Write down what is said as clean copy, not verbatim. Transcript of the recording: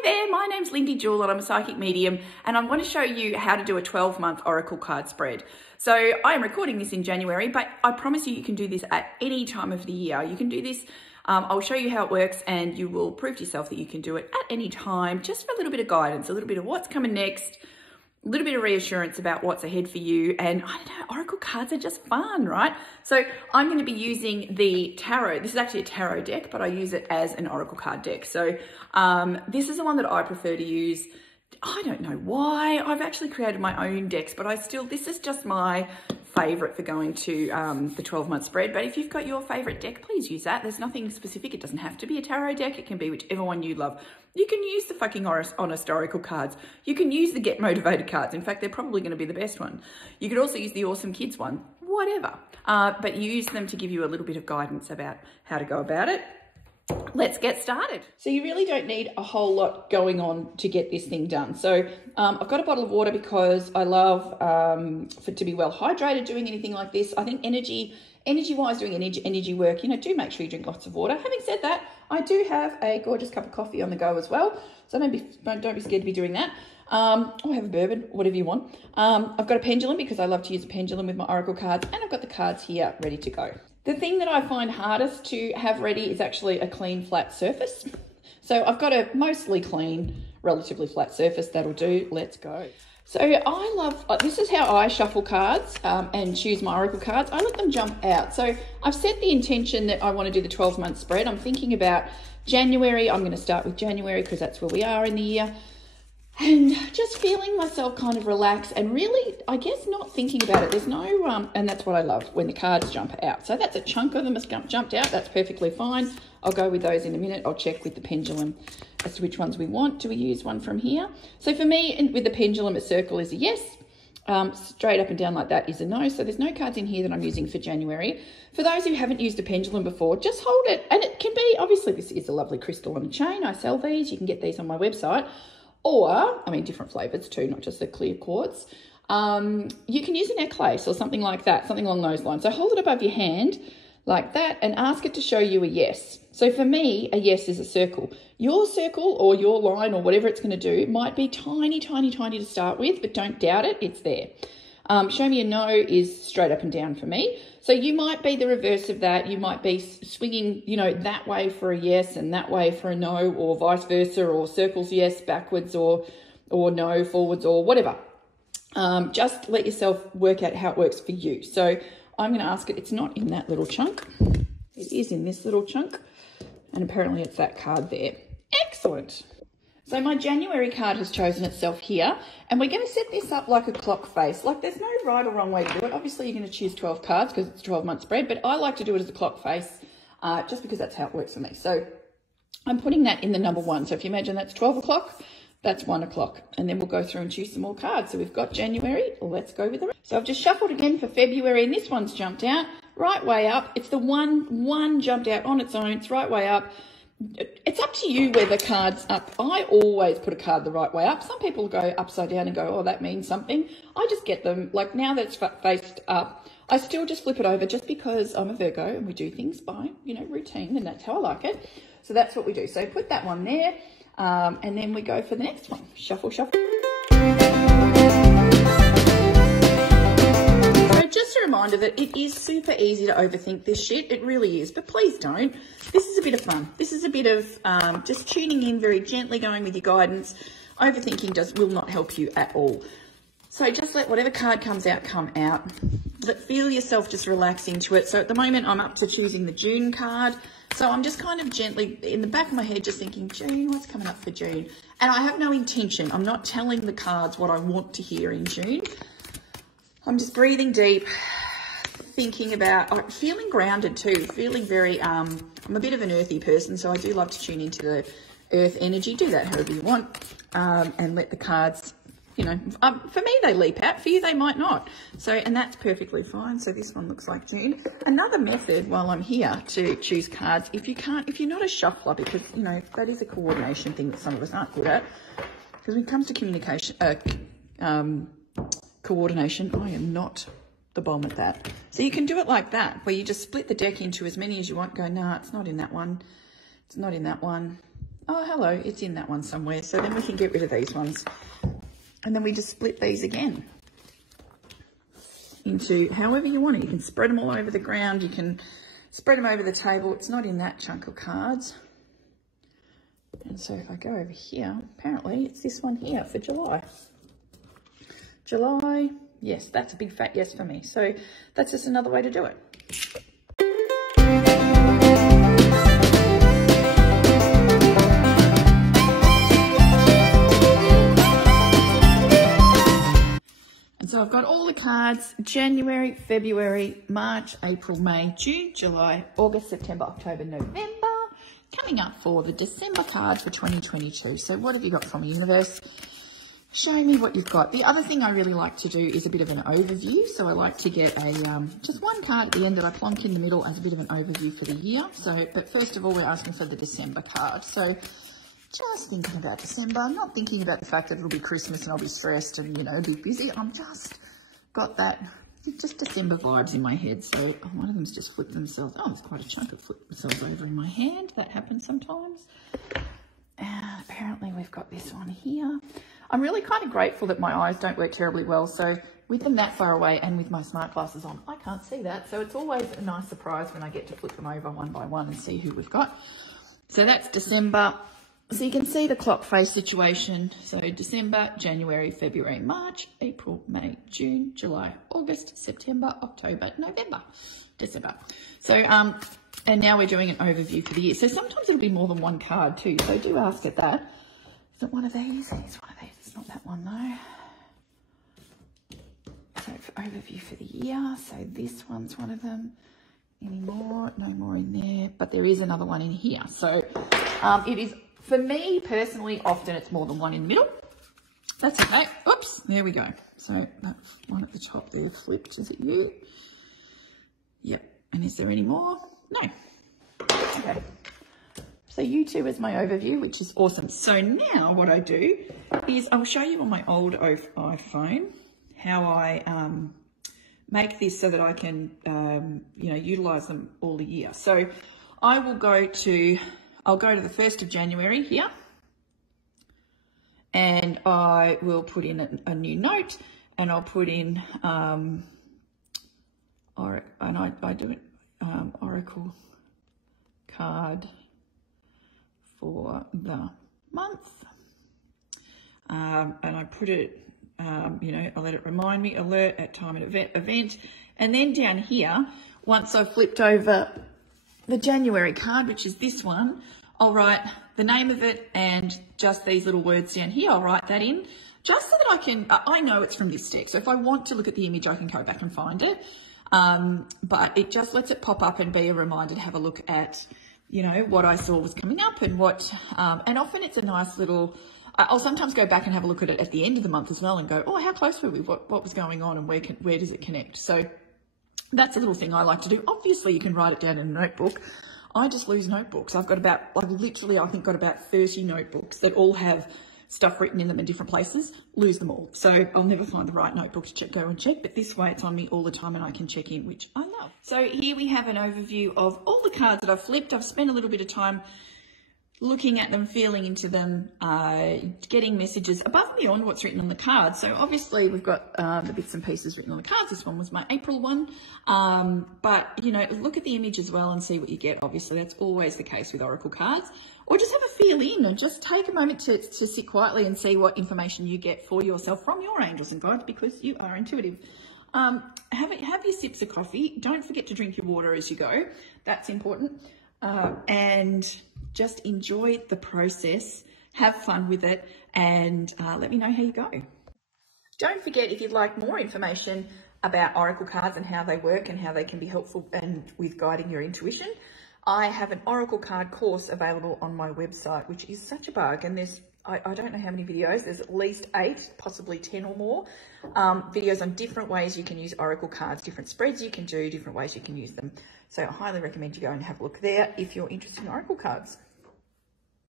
Hi there, my name's Lindy Jewell and I'm a psychic medium, and I want to show you how to do a 12-month oracle card spread. So I am recording this in January, but I promise you can do this at any time of the year. You can do this, I'll show you how it works, and you will prove to yourself that you can do it at any time, just for a little bit of guidance, a little bit of what's coming next, a little bit of reassurance about what's ahead for you. And I don't know, oracle cards are just fun, right? So I'm going to be using the tarot. This is actually a tarot deck, but I use it as an oracle card deck. So this is the one that I prefer to use. I don't know why. I've actually created my own decks, but this is just my favorite for going to the 12-month spread. But if you've got your favorite deck, please use that. There's nothing specific. It doesn't have to be a tarot deck. It can be whichever one you love. You can use the fucking honest oracle cards. You can use the get motivated cards. In fact, they're probably going to be the best one. You could also use the awesome kids one, whatever. But use them to give you a little bit of guidance about how to go about it. Let's get started. So you really don't need a whole lot going on to get this thing done. So I've got a bottle of water because I love for to be well hydrated doing anything like this. I think energy-wise, doing energy work, you know, do make sure you drink lots of water. Having said that, I do have a gorgeous cup of coffee on the go as well. So don't be scared to be doing that. Or have a bourbon, whatever you want. I've got a pendulum because I love to use a pendulum with my oracle cards, and I've got the cards here ready to go. The thing that I find hardest to have ready is actually a clean, flat surface. So I've got a mostly clean, relatively flat surface. That'll do. Let's go. So I love, this is how I shuffle cards and choose my oracle cards. I let them jump out. So I've set the intention that I want to do the 12-month spread. I'm thinking about January. I'm going to start with January because that's where we are in the year. And just feeling myself kind of relax and really, I guess, not thinking about it. There's no, and that's what I love, when the cards jump out. So that's a chunk of them has jumped out. That's perfectly fine. I'll go with those in a minute. I'll check with the pendulum as to which ones we want. Do we use one from here? So for me, with the pendulum, a circle is a yes. Straight up and down like that is a no. So there's no cards in here that I'm using for January. For those who haven't used a pendulum before, just hold it. And it can be, obviously, this is a lovely crystal on a chain. I sell these. You can get these on my website. Or, I mean, different flavors too, not just the clear quartz. You can use a necklace or something like that, something along those lines. So hold it above your hand like that and ask it to show you a yes. So for me, a yes is a circle. Your circle or your line or whatever it's going to do might be tiny, tiny, tiny to start with, but don't doubt it, it's there. Show me a no is straight up and down for me. So you might be the reverse of that. You might be swinging, you know, that way for a yes and that way for a no, or vice versa, or circles yes, backwards, or no, forwards, or whatever. Just let yourself work out how it works for you. So I'm going to ask it. It's not in that little chunk. It is in this little chunk. And apparently it's that card there. Excellent. So my January card has chosen itself here, and we're going to set this up like a clock face. Like, there's no right or wrong way to do it. Obviously, you're going to choose 12 cards because it's a 12-month spread, but I like to do it as a clock face just because that's how it works for me. So I'm putting that in the number 1. So if you imagine that's 12 o'clock, that's 1 o'clock. And then we'll go through and choose some more cards. So we've got January. Let's go with the rest. So I've just shuffled again for February, and this one's jumped out right way up. It's the one jumped out on its own. It's right way up. It's up to you where the card's up. I always put a card the right way up. Some people go upside down and go, oh, that means something. I just get them, like, now that it's faced up, I still just flip it over just because I'm a Virgo and we do things by, you know, routine, and that's how I like it. So that's what we do. So put that one there, and then we go for the next one. Shuffle, shuffle. Just a reminder that it is super easy to overthink this shit. It really is, but please don't. This is a bit of fun. This is a bit of just tuning in very gently, going with your guidance. Overthinking will not help you at all. So just let whatever card comes out, come out. Feel yourself just relax into it. So at the moment, I'm up to choosing the June card. So I'm just kind of gently, in the back of my head, just thinking, June, what's coming up for June? And I have no intention. I'm not telling the cards what I want to hear in June. I'm just breathing deep, thinking about, feeling grounded too, feeling very, I'm a bit of an earthy person, so I do love to tune into the earth energy. Do that however you want, and let the cards, you know, for me they leap out, for you they might not. So, and that's perfectly fine. So this one looks like June. Another method while I'm here to choose cards, if you're not a shuffler, because, you know, that is a coordination thing that some of us aren't good at, because when it comes to communication, coordination, I am not the bomb at that. So you can do it like that, where you just split the deck into as many as you want. Go, nah, it's not in that one. It's not in that one. Oh, hello, it's in that one somewhere. So then we can get rid of these ones. And then we just split these again into however you want it. You can spread them all over the ground. You can spread them over the table. It's not in that chunk of cards. And so if I go over here, apparently it's this one here for July. July, yes, that's a big fat yes for me. So that's just another way to do it. And so I've got all the cards: January, February, March, April, May, June, July, August, September, October, November. Coming up for the December card for 2022. So what have you got from me, universe? Show me what you've got. The other thing I really like to do is a bit of an overview. So I like to get a just one card at the end that I plonk in the middle as a bit of an overview for the year. So, but first of all, we're asking for the December card. So just thinking about December. I'm not thinking about the fact that it'll be Christmas and I'll be stressed and, you know, be busy. I'm just got that just December vibes in my head. So one of them's just flipped themselves. Oh, there's quite a chunk of flipped themselves over in my hand. That happens sometimes. And apparently we've got this one here. I'm really kind of grateful that my eyes don't work terribly well. So with them that far away and with my smart glasses on, I can't see that. So it's always a nice surprise when I get to flip them over one by one and see who we've got. So that's December. So you can see the clock face situation. So December, January, February, March, April, May, June, July, August, September, October, November, December. So, and now we're doing an overview for the year. So sometimes it'll be more than one card too. So do ask at that. Is it one of these? It's one of these. It's not that one though. So for overview for the year. So this one's one of them. Any more? No more in there. But there is another one in here. So it is... For me, personally, often it's more than one in the middle. That's okay. Oops, there we go. So that one at the top there flipped. Is it you? Yep. And is there any more? No. Okay. So you two is my overview, which is awesome. So now what I do is I'll show you on my old iPhone how I make this so that I can, you know, utilize them all the year. So I will I'll go to the 1st of January here and I will put in a new note and I'll put in, I do it, Oracle card for the month. And I put it, you know, I let it remind me, alert at time and event. And then down here, once I've flipped over the January card, which is this one, I'll write the name of it and just these little words down here. I'll write that in just so that I know it's from this deck. So if I want to look at the image, I can go back and find it. But it just lets it pop up and be a reminder to have a look at, you know, what I saw was coming up and what, and often it's a nice little, I'll sometimes go back and have a look at it at the end of the month as well and go, oh, how close were we? What was going on and where does it connect? So that's a little thing I like to do. Obviously, you can write it down in a notebook. I just lose notebooks. I've got about, like literally, I think got about 30 notebooks that all have stuff written in them in different places. Lose them all. So I'll never find the right notebook to go and check, but this way it's on me all the time and I can check in, which I love. So here we have an overview of all the cards that I've flipped. I've spent a little bit of time looking at them, feeling into them, getting messages above and beyond what's written on the card. So obviously we've got the bits and pieces written on the cards. This one was my April one. But, you know, look at the image as well and see what you get. Obviously, that's always the case with Oracle cards. Or just have a feel in and just take a moment to sit quietly and see what information you get for yourself from your angels and guides, because you are intuitive. Have your sips of coffee. Don't forget to drink your water as you go. That's important. And just enjoy the process, have fun with it, and let me know how you go. Don't forget, if you'd like more information about Oracle cards and how they work and how they can be helpful and with guiding your intuition, I have an Oracle card course available on my website, which is such a bargain. There's, I don't know how many videos, there's at least 8, possibly 10 or more videos on different ways you can use Oracle cards, different spreads you can do, different ways you can use them. So I highly recommend you go and have a look there if you're interested in Oracle cards.